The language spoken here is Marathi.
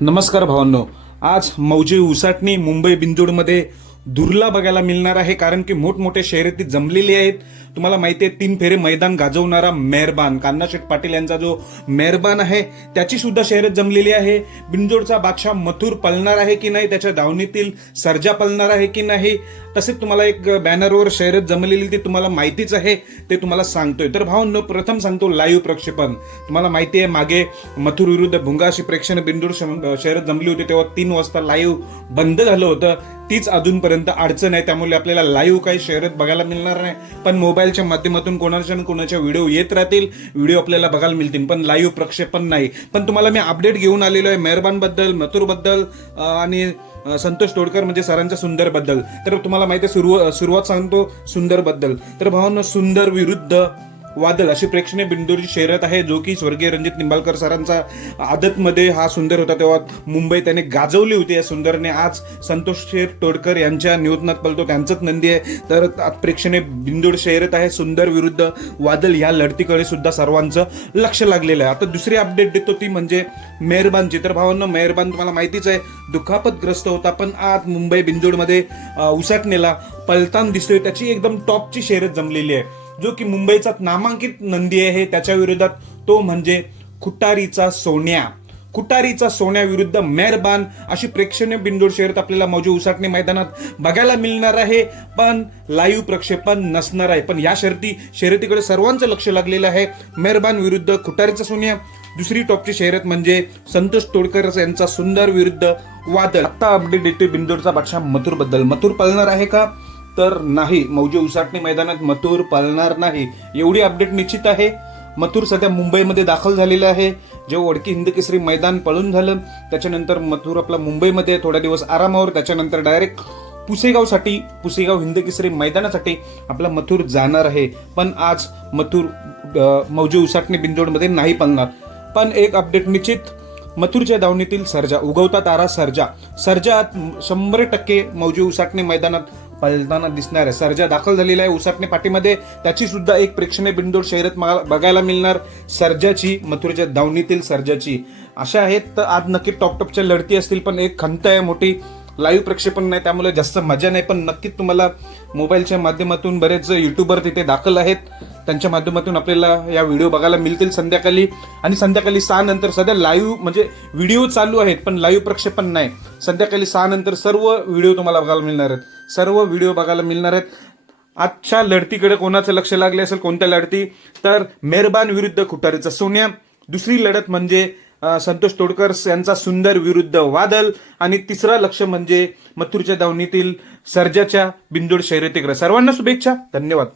नमस्कार भावांनो. आज मौजे उसाटणी मुंबई बिंदूडमध्ये धुरला बघायला मिळणार आहे कारण की मोठमोठे शर्यती जमलेली आहेत. तुम्हाला माहिती आहे तीन फेरे मैदान गाजवणारा मेहरबान. कान्नाशेठ पाटील यांचा जो मेहरबान आहे त्याची सुद्धा शर्यत जमलेली आहे. बिंजोडचा बादशाह मथुर पळणार आहे की नाही त्याच्या धावणीतील सर्जा पळणार आहे की नाही तसेच तुम्हाला एक बॅनरवर शर्यत जमलेली ती तुम्हाला माहितीच आहे ते तुम्हाला सांगतोय. तर भावांनो प्रथम सांगतो लाईव्ह प्रक्षेपण. तुम्हाला माहिती आहे मागे मथुर विरुद्ध भुंगाशी प्रेक्षण बिंदूर शर्यत जमली होती तेव्हा तीन वाजता लाईव्ह बंद झालं होतं. तीच अजूनपर्यंत अडचण आहे. त्यामुळे आपल्याला लाईव्ह काही शहरात बघायला मिळणार नाही. पण मोबाईलच्या माध्यमातून कोणाच्या ना कोणाच्या व्हिडिओ येत राहतील. व्हिडिओ आपल्याला बघायला मिळतील. पण लाईव्ह प्रक्षेपण नाही. पण तुम्हाला मी अपडेट घेऊन आलेलो आहे मेहरबानबद्दल मथुरबद्दल आणि संतोष तोडकर म्हणजे सरांच्या सुंदरबद्दल. तर तुम्हाला माहिती आहे सुरुवात सुरुवात सांगतो सुंदरबद्दल. तर भावांना सुंदर विरुद्ध वादळ अशी प्रेक्षणीय बिंदूची शर्यत आहे जो की स्वर्गीय रणजित निंबाळकर सरांचा आदतमध्ये हा सुंदर होता तेव्हा मुंबई त्याने गाजवली होती या सुंदरने. आज संतोष शेर तोडकर यांच्या नियोजनात पलतो त्यांचंच नंदी आहे. तर आज प्रेक्षणीय बिंदूड शर्यत आहे सुंदर विरुद्ध वादळ या लढतीकडे सुद्धा सर्वांचं लक्ष लागलेलं आहे. आता दुसरी अपडेट देतो ती म्हणजे मेहरबान चित्रभावांना मेहरबान तुम्हाला माहितीच आहे दुखापतग्रस्त होता पण आज मुंबई बिंदूडमध्ये अ, उसाटणेला पलतान दिसतोय त्याची एकदम टॉपची शर्यत जमलेली आहे. जो की मुंबईचा नामांकित नंदी आहे त्याच्या विरोधात तो म्हणजे खुटारीचा सोन्या. खुटारीचा सोन्या विरुद्ध मेहरबान अशी प्रेक्षणीय बिंदोड शर्यत आपल्याला मौजे उसाटणे मैदानात बघायला मिळणार आहे. पण लाईव्ह प्रक्षेपण नसणार आहे. पण या शर्ती शर्यतीकडे सर्वांचं लक्ष लागलेलं आहे. मेहरबान विरुद्ध खुटारीचा सोन्या. दुसरी टॉपची शर्यत म्हणजे संतोष तोडकर यांचा सुंदर विरुद्ध वादळ. आता अपडेट येते बिंदोडचा बादशाह मथुरबद्दल मथुर पळणार आहे का? तर नाही. मौजे उसाटणे मैदानात मथुर पालणार नाही. एवढी अपडेट निश्चित आहे. मथुर सध्या मुंबईमध्ये दाखल झालेलं आहे. जेव्हा ओडकी हिंद केसरी मैदान पळून झालं त्याच्यानंतर मथुर आपला मुंबईमध्ये थोड्या दिवस आरामावर त्याच्यानंतर डायरेक्ट पुसेगावसाठी पुसेगाव हिंद केसरी मैदानासाठी आपला मथुर जाणार आहे. पण आज मथुर मौजे उसाटणे बिंदोडमध्ये नाही पळणार. पण एक अपडेट निश्चित. मथुरच्या दावणीतील सर्जा उगवता तारा सर्जा. सर्जा शंभर टक्के मौजे उसाटणे मैदानात पळताना दिसणार आहे. सर्जा दाखल झालेला आहे उसाटणे पाठीमध्ये. त्याची सुद्धा एक प्रेक्षणीय बिंदूर शर्यत बघायला मिळणार. सर्जाची मथुरच्या दावणीतील सर्जाची. अशा आहेत तर आज नक्की टॉप टॉपच्या लढती असतील पण एक खंत आहे मोठी. लाईव्ह प्रक्षेपण नाही त्यामुळे जास्त मजा नाही पण नक्कीच तुम्हाला मोबाईलच्या माध्यमातून बरेच युट्यूबर तिथे दाखल आहेत. त्यांच्या माध्यमातून आपल्याला या व्हिडिओ बघायला मिळतील संध्याकाळी. आणि संध्याकाळी सहा नंतर सध्या लाईव्ह म्हणजे व्हिडिओ चालू आहेत पण लाईव्ह प्रक्षेपण नाही. संध्याकाळी सहा नंतर सर्व व्हिडिओ तुम्हाला बघायला मिळणार आहेत. सर्व व्हिडिओ बघायला मिळणार आहेत. आजच्या लढतीकडे कोणाचं लक्ष लागले असेल कोणत्या लढती? तर मेहरबान विरुद्ध खुटारीचा सोन्या. दुसरी लढत म्हणजे संतोष तोडकर यांचा सुंदर विरुद्ध वादल. आणि तिसरा लक्ष म्हणजे मथुरच्या दावणीतील सर्जाच्या बिंदोड शर्यतीकडे. सर्वांना शुभेच्छा. धन्यवाद.